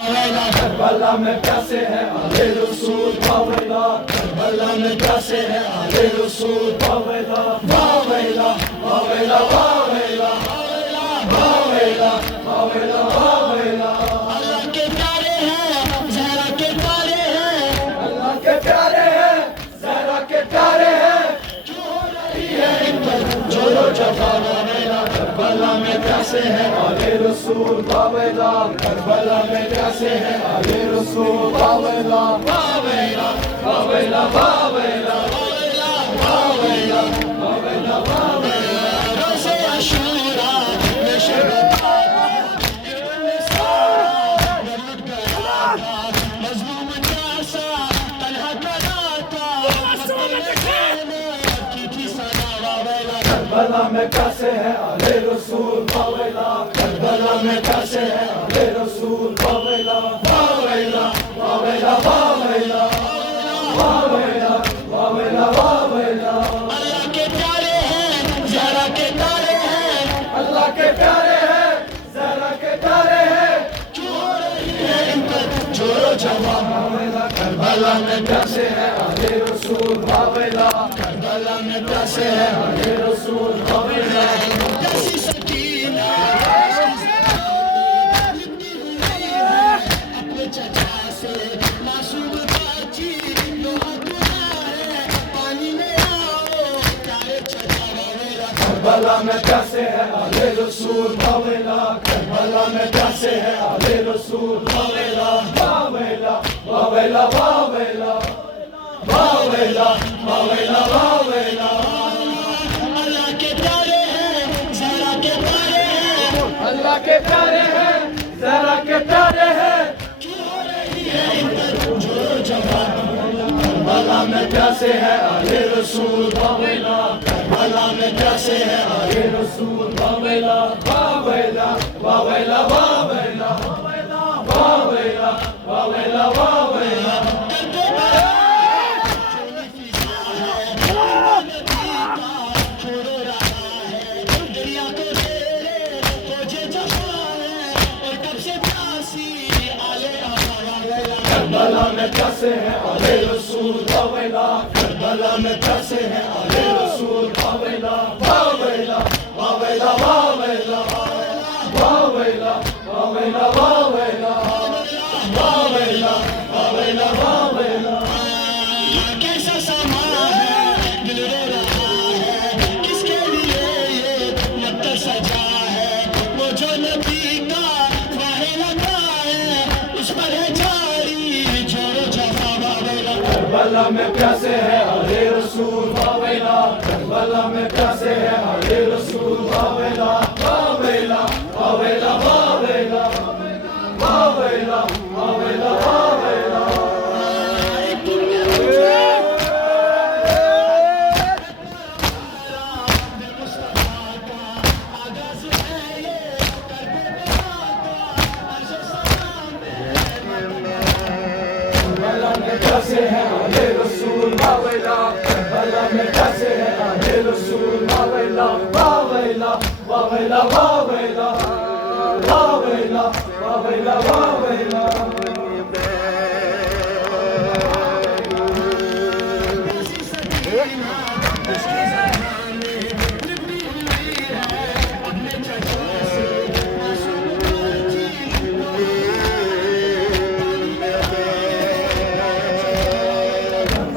Karbala में प्यासे हैं आले रसूल वावेला, करबला में प्यासे हैं आले रसूल वावेला, वावेला वावेला वावेला वावेला वावेला वावेला। अल्लाह के प्यारे हैं, ज़हरा के प्यारे हैं, अल्लाह के प्यारे हैं, ज़हरा के प्यारे हैं, क्यों हो रही है इन पर जोरो जफा वावेला। करबला में प्यासे हैं आले रसूल वावेला, करबला में प्यासे हैं आले रसूल वावेला, वावेला वावेला वावेला वावेला वावेला वावेला। रोज़े अशूरा में शब मज़लूम जैसा तन्हा खड़ा था, की थी सना वावेला। करबला में प्यासे हैं आले रसूल वावेला, करबला में प्यासे हैं आले रसूल वावेला, वावेला वावेला वावेला वावेला वावेला वावेला। अल्लाह के प्यारे हैं, ज़हरा के प्यारे हैं, अल्लाह के प्यारे हैं, ज़हरा के प्यारे हैं, क्यों हो रही है इन पर जोरो जफा। वावेला। करबला में प्यासे हैं आले रसूल वावेला, करबला में प्यासे हैं आले रसूल वावेला। जैसी सकीना लिपटी हुई है अपने चचा से मासूम बाची, लोहा खुदा है पानी में आओ प्यारे चचा वावेला। करबला में प्यासे हैं आले रसूल वावेला, करबला में प्यासे हैं आले रसूल वावेला, वावेला वावेला वावेला वावेला वावेला वावेला। अल्लाह के प्यारे हैं, ज़हरा के प्यारे हैं, अल्लाह के प्यारे हैं, ज़हरा के प्यारे हैं, क्यों हो रही है इन पर जोरो जफा। करबला में प्यासे हैं आले रसूल वावेला, करबला में प्यासे हैं आले रसूल वावेला, वावेला वावेला वावेला वावेला वावेला वावेला। करबला में प्यासे हैं आले रसूल वावेला, करबला में प्यासे हैं आले रसूल वावेला, वावेला वावेला वावेला वावेला वावेला वावेला वावेला वावेला वावेला। कैसा समा है दिल रो रहा है, किसके लिए ये नक्कर सजा है, वो जो नबी का वाहे लगा है उस पर है जारी जोरो जफा वावेला। करबला में प्यासे हैं आले रसूल वावेला, करबला में प्यासे हैं आले रसूल वावेला, वावेला वावेला वावेला वावेला वावेला वावेला। करबला में प्यासे हैं आले रसूल वावेला, करबला में प्यासे हैं आले रसूल वावेला, वावेला वावेला वावेला वावेला वावेला वावेला।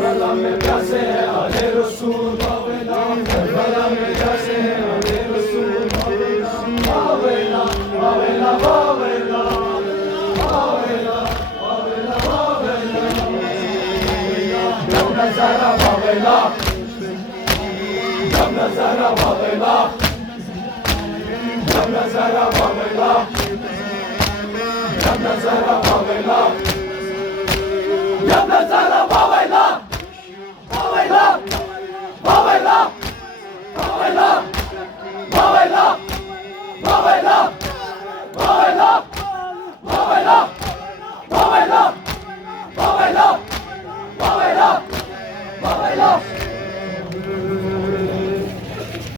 करबला में प्यासे हैं आले रसूल वावेला, करबला में प्यासे हैं आले रसूल वावेला, वावेला वावेला वावेला वावेला वावेला वावेला। जब नज़ारा वावेला, जब नज़ारा वावेला, जब नज़ारा वावेला, जब नज़ारा वावेला, जब नज़ारा वावेला, वावेला वावेला वावेला वावेला वावेला वावेला वावेला वावेला वावेला वावेला वावेला।